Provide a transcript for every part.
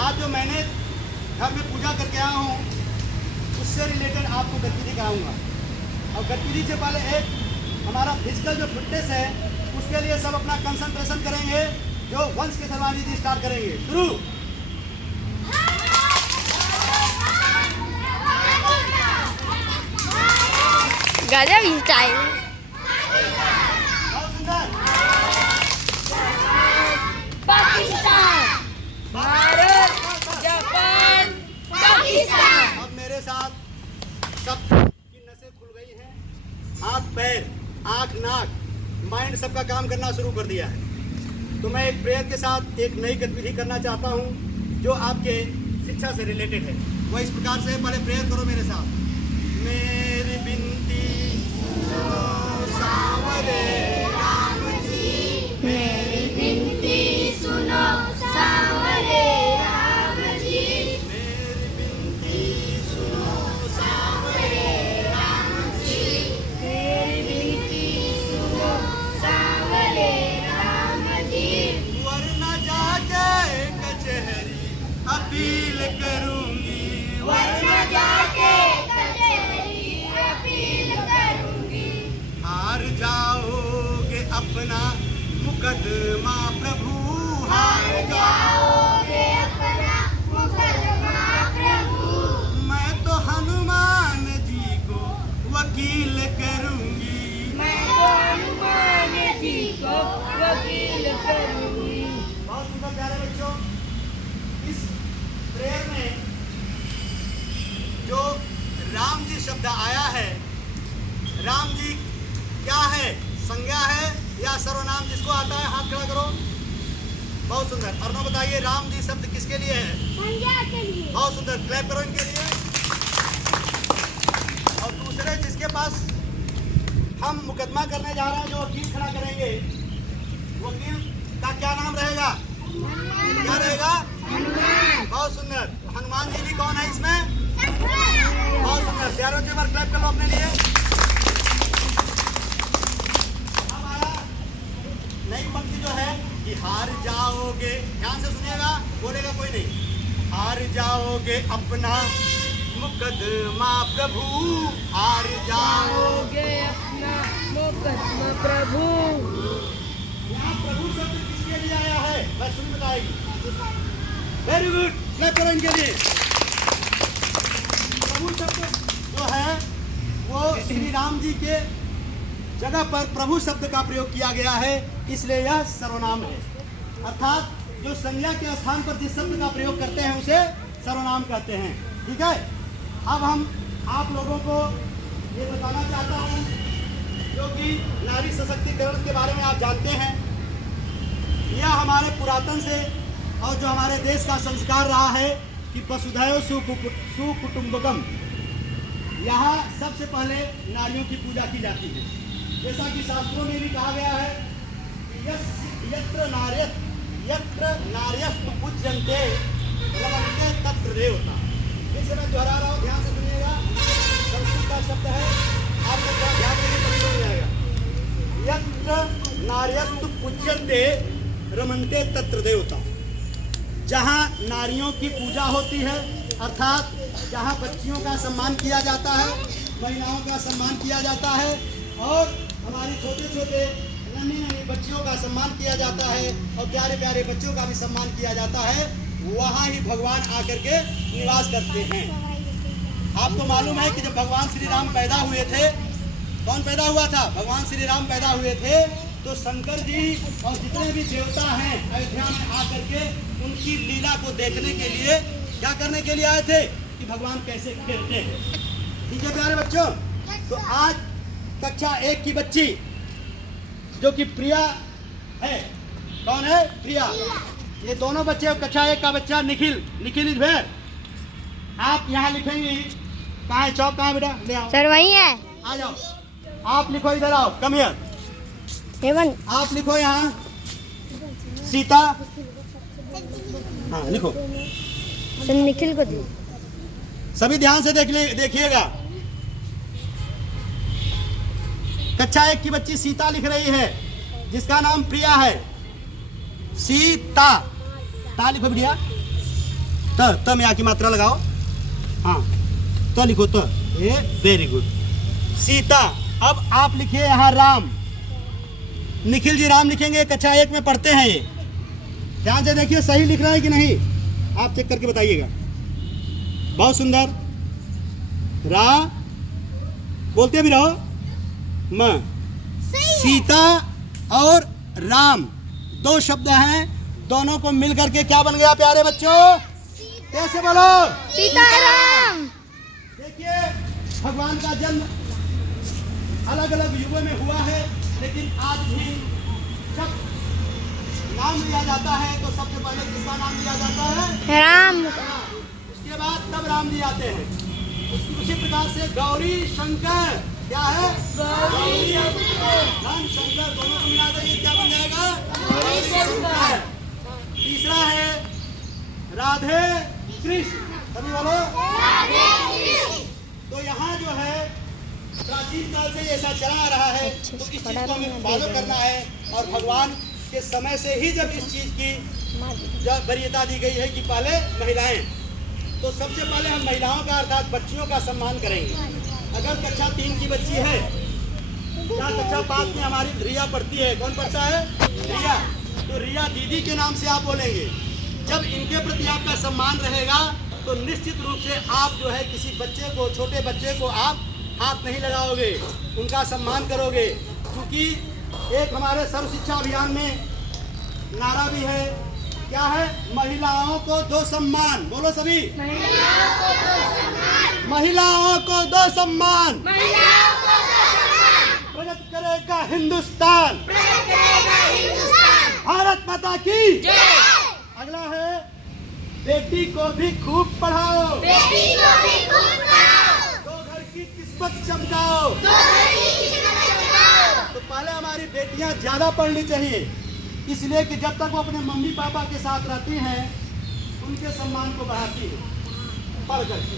आज जो मैंने घर में पूजा करके आया हूँ उससे रिलेटेड आपको गतिविधि कराऊंगा। और गतिविधि से पहले एक हमारा फिजिकल जो फिटनेस है उसके लिए सब अपना कंसंट्रेशन करेंगे। जो वंश के शर्माजी जी स्टार्ट करेंगे। शुरू। गजब स्टाइल। बहुत सुंदर। पाकिस्तान, भारत, जापान, पाकिस्तान। अब मेरे साथ सबकी नसें खुल गई हैं। हाथ पैर आँख नाक माइंड सबका काम करना शुरू कर दिया है। तो मैं एक प्रेयर के साथ एक नई गतिविधि करना चाहता हूँ जो आपके शिक्षा से रिलेटेड है। वो इस प्रकार से, पहले प्रेयर करो मेरे साथ। मेरी बिनती सुनो सांवरे राम जी, मेरी विनती सुनो सांवरे राम जी, मेरी बिनती सुनो सांवरे राम जी, मेरी विनती सुनो सांवरे राम जी। वरना जाके कचहरी अपील करूंगी, वरना जाके कचहरी अपील करूंगी। हार जाओगे अपना मुकदमा प्रभु, हार जाओगे अपना मुकदमा प्रभु। मैं तो हनुमान जी को वकील करूंगी, मैं तो हनुमान जी को वकील करूंगी। बहुत सुंदर प्यारे बच्चों, इस प्रेयर में जो राम जी शब्द आया है, राम जी क्या है? संज्ञा है या सर्वनाम? जिसको आता है हाथ खड़ा करो। बहुत सुंदर। अर्णव बताइए राम जी शब्द किसके लिए है? संज्ञा के लिए। बहुत सुंदर, क्लैप करो इनके लिए। और दूसरे जिसके पास हम मुकदमा करने जा रहे हैं, जो वकील खड़ा करेंगे, वकील का क्या नाम रहेगा? क्या रहेगा? बहुत सुंदर। हनुमान जी भी कौन है इसमें? बहुत सुंदर। प्यारों के बार क्लैप कर लो अपने लिए। अब आया नई पंक्ति जो है कि हार जाओगे, ध्यान से सुनिएगा, बोलेगा कोई नहीं। हार जाओगे अपना मुकदमा प्रभु, हार जाओगे अपना मुकदमा प्रभु। यहाँ प्रभु शब्द किसके लिए आया है? बस सुन बताएगी। वेरी गुड, क्लैप करो इनके लिए। प्रभु शब्द जो है वो श्री राम जी के जगह पर प्रभु शब्द का प्रयोग किया गया है, इसलिए यह सर्वनाम है। अर्थात जो संज्ञा के स्थान पर जिस शब्द का प्रयोग करते हैं उसे सर्वनाम कहते हैं। ठीक है। अब हम आप लोगों को ये बताना चाहता हूँ, जो कि नारी सशक्तिकरण के बारे में आप जानते हैं। यह हमारे पुरातन से और जो हमारे देश का संस्कार रहा है कि वसुधैव सुकुटुम्बकम, यहाँ सबसे पहले नारियों की पूजा की जाती है। जैसा कि शास्त्रों में भी कहा गया है कि यत्र नार्यस्तु पूज्यन्ते रमन्ते तत्र देवता। इसे मैं दोहरा रहा हूँ, ध्यान से सुनिएगा। संस्कृत का शब्द है, आप लोग ध्यान देंगे तभी समझ आएगा। यत्र नार्यस्तु पूज्यन्ते रमन्ते तत्र देवता। जहाँ नारियों की पूजा होती है, अर्थात जहाँ बच्चियों का सम्मान किया जाता है, महिलाओं का सम्मान किया जाता है और हमारी छोटे छोटे नन्ही नन्ही बच्चियों का सम्मान किया जाता है और प्यारे प्यारे बच्चों का भी सम्मान किया जाता है, वहाँ ही भगवान आकर के निवास करते हैं। आपको मालूम है कि जब भगवान श्री राम पैदा हुए थे, कौन पैदा हुआ था? भगवान श्री राम पैदा हुए थे, तो शंकर जी और जितने भी देवता हैं अयोध्या में आकर के उनकी लीला को देखने के लिए, क्या करने के लिए आए थे? कि भगवान कैसे खेलते हैं। ठीक है प्यारे बच्चों। तो आज कक्षा 1 की बच्ची जो कि प्रिया है, कौन है? प्रिया। ये दोनों बच्चे, कक्षा 1 का बच्चा निखिल, निखिल इज वेयर। आप यहाँ लिखेंगे, कहाँ है चौक, कहाँ है बेटा? ले आओ सर वही है। आ जाओ, आप लिखो, इधर आओ, कम हियर। हेवन। आप लिखो यहाँ सीता। हाँ लिखो। सर निखिल को दे। सभी ध्यान से देखिएगा। कक्षा 1 की बच्ची सीता लिख रही है, जिसका नाम प्रिया है। सीता, ता लिखो बिटिया। त में आकी मात्रा लगाओ, हाँ तो लिखो तो, ये वेरी गुड। सीता। अब आप लिखिए यहाँ राम। निखिल जी राम लिखेंगे, कक्षा 1 में पढ़ते हैं ये। ध्यान से देखिए सही लिख रहा है कि नहीं, आप चेक करके बताइएगा। बहुत सुंदर। रा बोलते भी रहो, म। सीता और राम 2 शब्द हैं, दोनों को मिल करके क्या बन गया प्यारे बच्चों? कैसे बोलो? सीताराम। देखिए भगवान का जन्म अलग अलग युगों में हुआ है, लेकिन आज भी जब नाम लिया जाता है तो सबसे पहले किसका नाम लिया जाता है? राम। उसके बाद तब राम जी आते हैं। उसी प्रकार से गौरी शंकर, क्या है? गौरी धन शंकर, दोनों को मिला देंगे क्या बन जाएगा? गौरी शंकर। तीसरा है राधे कृष्ण, सभी बोलो। तो यहाँ जो है प्राचीन काल से ऐसा चला आ रहा है, तो इस चीज को हमें फॉलो करना है। और भगवान के समय से ही जब इस चीज की जब वरीयता दी गई है कि पहले महिलाएं, तो सबसे पहले हम महिलाओं का अर्थात बच्चियों का सम्मान करेंगे। अगर कक्षा 3 की बच्ची है या कक्षा 5 में हमारी रिया पढ़ती है, कौन पढ़ता है? रिया। तो रिया दीदी के नाम से आप बोलेंगे। जब इनके प्रति आपका सम्मान रहेगा तो निश्चित रूप से आप जो है किसी बच्चे को, छोटे बच्चे को आप हाथ नहीं लगाओगे, उनका सम्मान करोगे। क्योंकि एक हमारे सर्व शिक्षा अभियान में नारा भी है, क्या है? महिलाओं को दो सम्मान। बोलो सभी, महिलाओं को दो सम्मान। प्रगत करेगा हिंदुस्तान, भारत माता की। अगला है बेटी को भी खूब पढ़ाओ, दो घर की किस्मत चमकाओ। तो पहले हमारी बेटियां ज्यादा पढ़नी चाहिए, इसलिए कि जब तक वो अपने मम्मी पापा के साथ रहती हैं उनके सम्मान को बढ़ाती है पढ़ करके।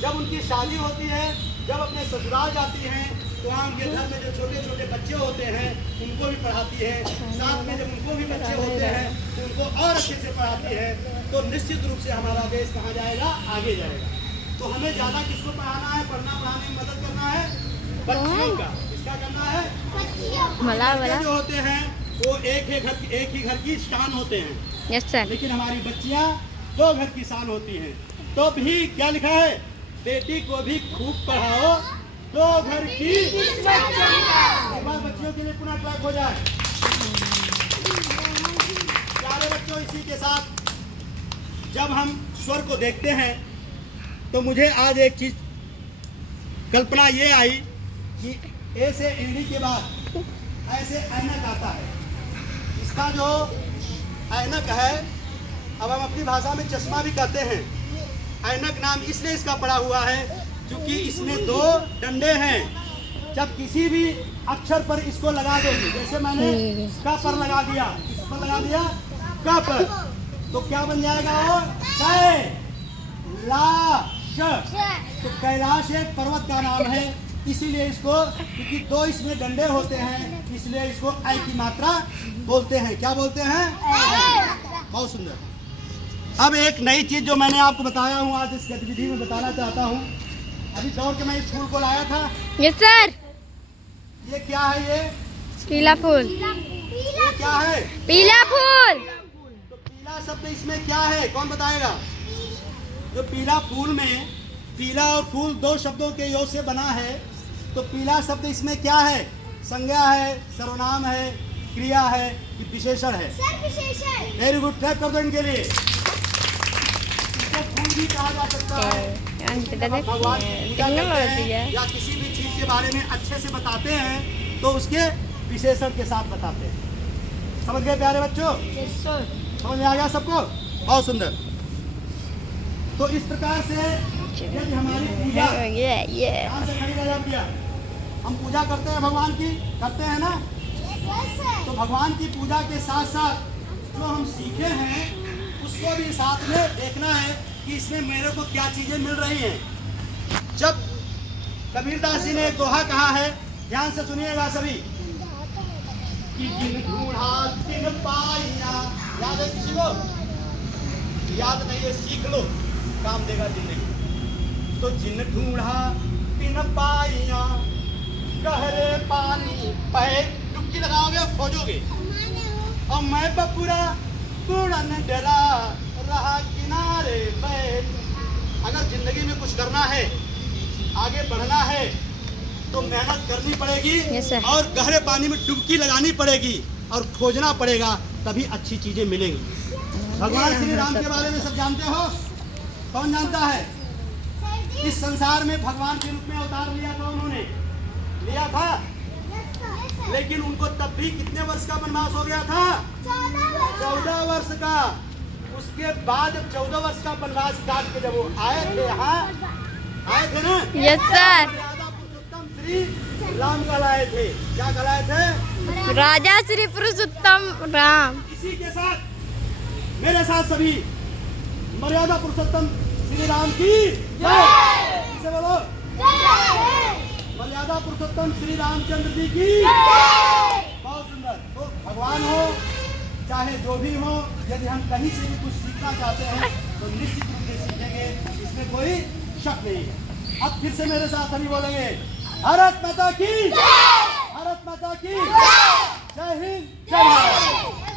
जब उनकी शादी होती है, जब अपने ससुराल जाती हैं, तो वहाँ उनके घर में जो छोटे छोटे बच्चे होते हैं उनको भी पढ़ाती है। साथ में जब उनको भी बच्चे होते हैं तो उनको और अच्छे से पढ़ाती है। तो निश्चित रूप से हमारा देश कहाँ जाएगा? आगे जाएगा। तो हमें ज़्यादा किसको पढ़ाना है? पढ़ना पढ़ाने में मदद करना है बच्चियों का। किसका करना है? बच्चे जो होते हैं वो एक ही घर की शान होते हैं। Yes sir. लेकिन हमारी बच्चियां 2 घर की शान होती हैं। तो भी क्या लिखा है? बेटी को भी खूब पढ़ाओ, 2 घर की। एक बार बच्चियों के लिए पुनः ट्रैक हो जाए। प्यारे बच्चों, इसी के साथ जब हम स्वर को देखते हैं तो मुझे आज एक चीज कल्पना ये आई कि ऐसे एड़ी के बाद ऐसे ऐनक आता है। इसका जो ऐनक है, अब हम अपनी भाषा में चश्मा भी कहते हैं। ऐनक नाम इसलिए इसका पड़ा हुआ है क्योंकि इसमें 2 डंडे हैं। जब किसी भी अक्षर पर इसको लगा दोगे, जैसे मैंने क पर लगा दिया, किस पर लगा दिया? क पर, तो क्या बन जाएगा? वो कैलाश। तो कैलाश एक पर्वत का नाम है, इसीलिए इसको, क्योंकि 2 इसमें डंडे होते हैं, इसलिए इसको ऐ की मात्रा बोलते हैं। क्या बोलते हैं? बहुत सुंदर। अब एक नई चीज जो मैंने आपको बताया हूँ आज इस गतिविधि में बताना चाहता हूँ। अभी दौड़ के मैं स्कूल को लाया था। Yes sir. ये क्या है? ये पीला फूल। ये क्या है? पीला फूल। तो पीला शब्द इसमें क्या है? कौन बताएगा? जो पीला फूल में, पीला और फूल 2 शब्दों के योग से बना है। तो पीला शब्द इसमें क्या है? संज्ञा है, सर्वनाम है, क्रिया है कि विशेषण है? वेरी गुड, क्लैप कर दो इनके लिए। इसको फूल भी कहा जा सकता है। भगवान पूजा करते हैं या किसी भी चीज के बारे में अच्छे से बताते हैं तो उसके विशेषण के साथ बताते हैं। समझ गए प्यारे बच्चों? समझ में आ गया सबको? बहुत सुंदर। तो इस प्रकार से यदि हमारी पूजा ध्यान से खड़ी रह जाती है, हम पूजा करते हैं भगवान की, करते हैं ना? तो भगवान की पूजा के साथ साथ जो हम सीखे हैं उसको भी साथ में देखना है कि इसमें मेरे को क्या चीजें मिल रही हैं। जब कबीरदास जी ने एक दोहा कहा है, ध्यान से सुनिएगा सभी, कि जिन ढूंढा तिन पाया, याद है किसी को? याद नहीं है, सीख लो, काम देगा जिंदगी। तो जिन ढूंढा बिन पाइया, गहरे पानी पे डुबकी लगाओगे और खोजोगे। और मैं बपुरा बुड़न डरा रहा किनारे बैठ। अगर जिंदगी में कुछ करना है, आगे बढ़ना है, तो मेहनत करनी पड़ेगी Yes, sir. और गहरे पानी में डुबकी लगानी पड़ेगी और खोजना पड़ेगा, तभी अच्छी चीजें मिलेंगी। भगवान श्री राम के बारे में सब जानते हो? कौन जानता है? इस संसार में भगवान के रूप में अवतार लिया था उन्होंने, लिया था, लेकिन उनको तब भी कितने वर्ष का वनवास हो गया था? 14 वर्ष का। उसके बाद 14 वर्ष का वनवास काट के जब वो आए थे, यहाँ आए थे ना, यस सर। मर्यादा पुरुषोत्तम श्री राम कहलाए थे। क्या कहलाए थे? राजा श्री पुरुषोत्तम राम। इसी के साथ मेरे साथ सभी मर्यादा पुरुषोत्तम श्री राम की जय। इसे बोलो, मर्यादा पुरुषोत्तम श्री रामचंद्र जी की। बहुत सुंदर। तो भगवान हो चाहे जो भी हो, यदि हम कहीं से भी कुछ सीखना चाहते हैं तो निश्चित रूप से सीखेंगे, इसमें कोई शक नहीं है। अब फिर से मेरे साथ सभी बोलेंगे, भारत माता की, भारत माता की जय हिंद, जय भारत।